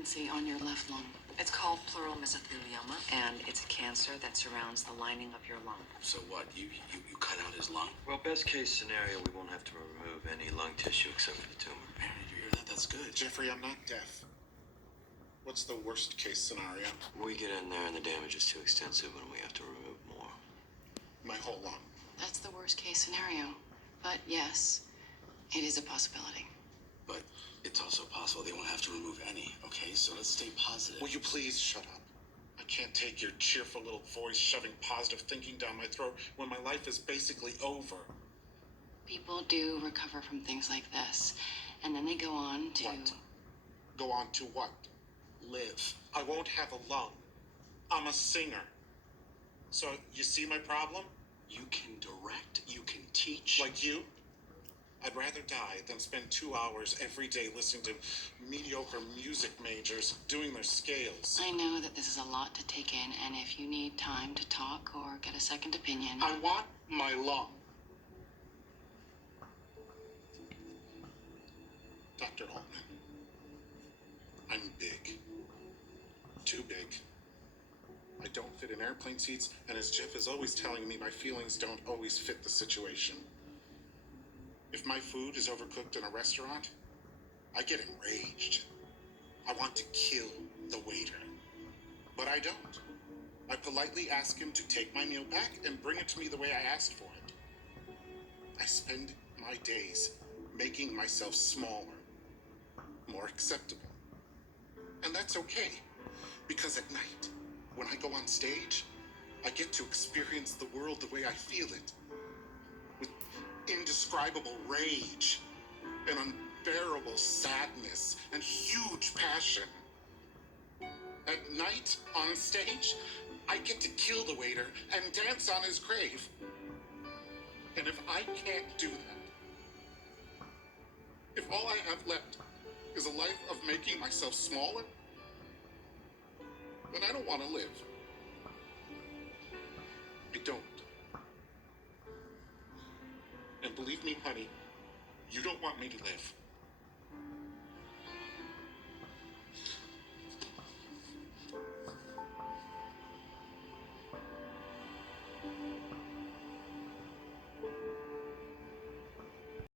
malignancy on your left lung. It's called pleural mesothelioma, and it's a cancer that surrounds the lining of your lung. So what? You cut out his lung? Well, best case scenario, we won't have to remove any lung tissue except for the tumor. Man, did you hear that? That's good. Jeffrey, I'm not deaf. What's the worst case scenario? We get in there and the damage is too extensive and we have to remove more. My whole lung. That's the worst case scenario. But yes, it is a possibility. But it's also possible they won't have to remove any, okay? So let's stay positive. Will you please shut up? I can't take your cheerful little voice shoving positive thinking down my throat when my life is basically over. People do recover from things like this, and then they go on to... What? Go on to what? Live. I won't have a lung. I'm a singer. So, you see my problem? You can direct, you can teach. Like you? I'd rather die than spend 2 hours every day listening to mediocre music majors doing their scales. I know that this is a lot to take in, and if you need time to talk or get a second opinion... I want my lung. Dr. Altman, I'm big. Too big. I don't fit in airplane seats, and as Jeff is always telling me, my feelings don't always fit the situation. If my food is overcooked in a restaurant, I get enraged. I want to kill the waiter. But I don't. I politely ask him to take my meal back and bring it to me the way I asked for it. I spend my days making myself smaller, more acceptable. And that's okay, because at night, when I go on stage, I get to experience the world the way I feel it. With indescribable rage and unbearable sadness and huge passion. At night, on stage, I get to kill the waiter and dance on his grave. And if I can't do that, if all I have left is a life of making myself smaller, then I don't want to live. I don't. And believe me, honey, you don't want me to live.